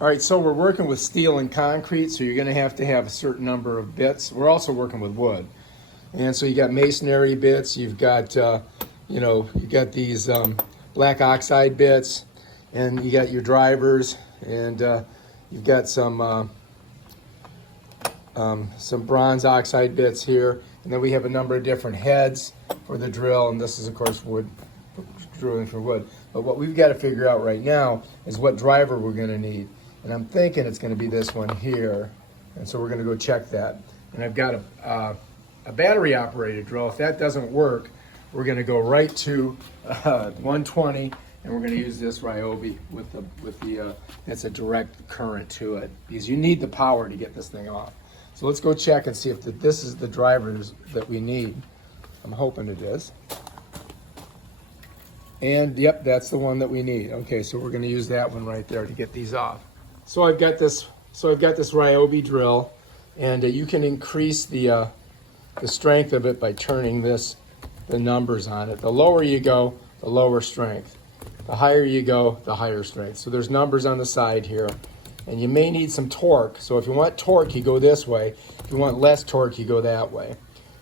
All right, so we're working with steel and concrete, so you're going to have a certain number of bits. We're also working with wood. And so you got masonry bits, you've got, you got these black oxide bits, and you got your drivers, and you've got some bronze oxide bits here. And then we have a number of different heads for the drill, and this is, of course, wood, drilling for wood. But what we've got to figure out right now is what driver we're going to need. And I'm thinking it's going to be this one here. And so we're going to go check that. And I've got a battery operated drill. If that doesn't work, we're going to go right to 120, and we're going to use this Ryobi with the that's a direct current to it, because you need the power to get this thing off. So let's go check and see if this is the drivers that we need. I'm hoping it is. And yep, that's the one that we need. Okay, so we're going to use that one right there to get these off. So I've got this Ryobi drill, and you can increase the strength of it by turning the numbers on it. The lower you go, the lower strength. The higher you go, the higher strength. So there's numbers on the side here, and you may need some torque. So if you want torque, you go this way. If you want less torque, you go that way.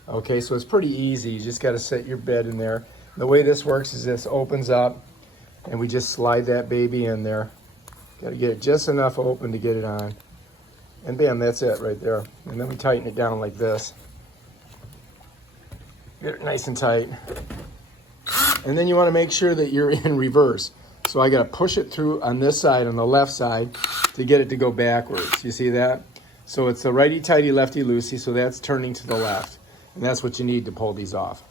Okay, so it's pretty easy. You just got to set your bit in there. The way this works is this opens up, and we just slide that baby in there. Got to get it just enough open to get it on. And bam, that's it right there. And then we tighten it down like this. Get it nice and tight. And then you want to make sure that you're in reverse. So I got to push it through on this side, on the left side, to get it to go backwards. You see that? So it's a righty-tighty, lefty-loosey, so that's turning to the left. And that's what you need to pull these off.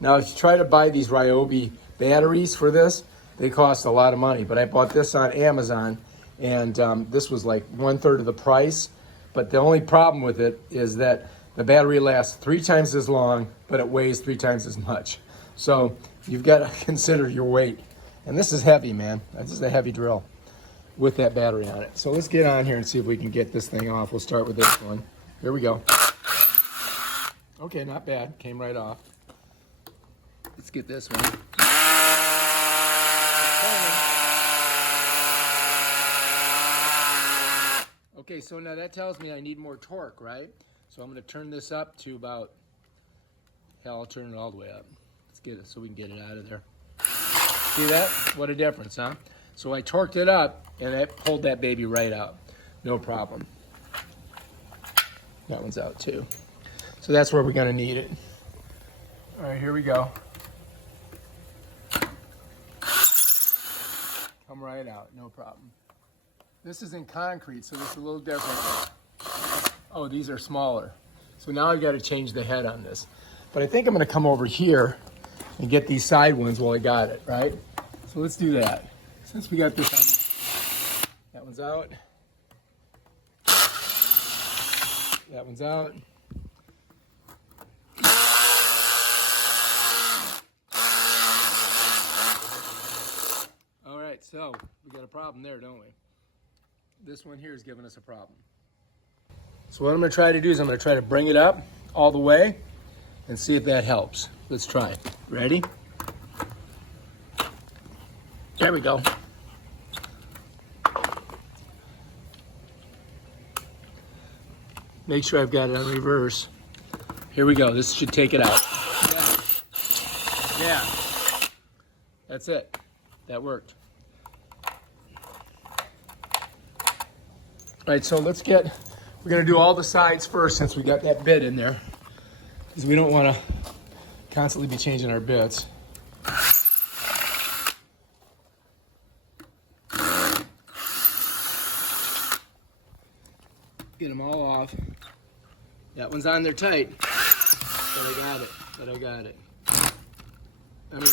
Now, if you try to buy these Ryobi batteries for this, they cost a lot of money. But I bought this on Amazon, and this was like 1/3 of the price. But the only problem with it is that the battery lasts 3 times as long, but it weighs 3 times as much. So you've got to consider your weight. And this is heavy, man. This is a heavy drill with that battery on it. So let's get on here and see if we can get this thing off. We'll start with this one. Here we go. Okay, not bad. Came right off. Let's get this one. Okay, so now that tells me I need more torque, right? So I'm going to turn this up to about, hell, I'll turn it all the way up. Let's get it so we can get it out of there. See that? What a difference, huh? So I torqued it up, and I pulled that baby right out. No problem. That one's out too. So that's where we're going to need it. All right, here we go. Come right out, no problem. This is in concrete, so this is a little different. Oh, these are smaller. So now I've got to change the head on this. But I think I'm going to come over here and get these side ones while I got it, right? So let's do that. Since we got this on, that one's out. That one's out. All right, so we got a problem there, don't we? This one here is giving us a problem. So what I'm going to try to do is I'm going to try to bring it up all the way and see if that helps. Let's try. Ready? There we go. Make sure I've got it on reverse. Here we go. This should take it out. Yeah. That's it. That worked. All right, so we're going to do all the sides first since we got that bit in there, because we don't want to constantly be changing our bits. Get them all off. That one's on there tight, but I got it. I mean,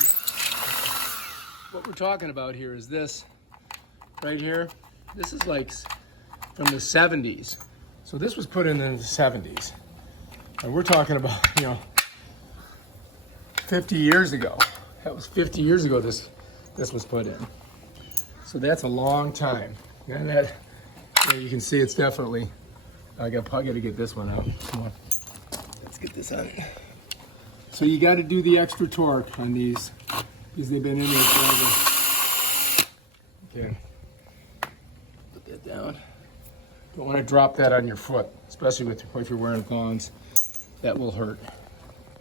what we're talking about here is this right here. This is like from the 70s. So this was put in the 70s. And we're talking about, 50 years ago. That was 50 years ago this was put in. So that's a long time. And that, you can see it's definitely, I got to get this one out. Come on. Let's get this on. So you got to do the extra torque on these because they've been in there forever. Okay. Put that down. want. Don't want to drop that on your foot, especially if you're wearing thongs. That will hurt.